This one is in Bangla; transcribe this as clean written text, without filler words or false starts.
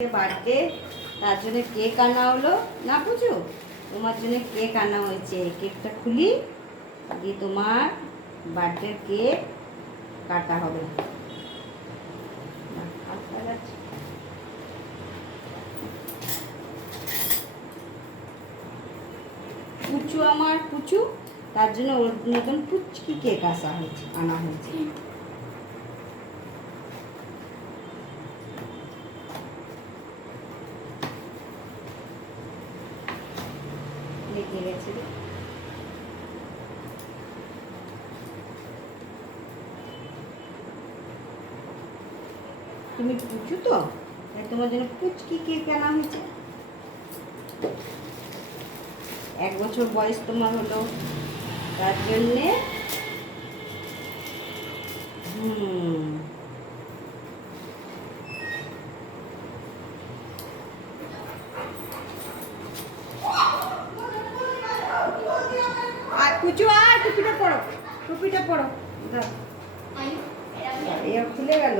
বার্থডে, তার জন্য কেক আনা হলো না বুঝো, তোমার জন্য কেক আনা হয়েছে। কেকটা খুলি, দিয়ে তোমার বার্থডে কেক কাটা হবে। পুচু আমার পুচু, তার জন্য ওর নতুন পুচকি কেক আনা হয়েছে। লেগে গেছে। তুমি পুচু তো, তাই তোমার জন্য পুচকি কেক আনা হয়েছে। 1 বছর বয়স তোমার হলো, তার জন্যে আর পুচু আর টুপিটা পরো, দাও। এ খুলে গেল।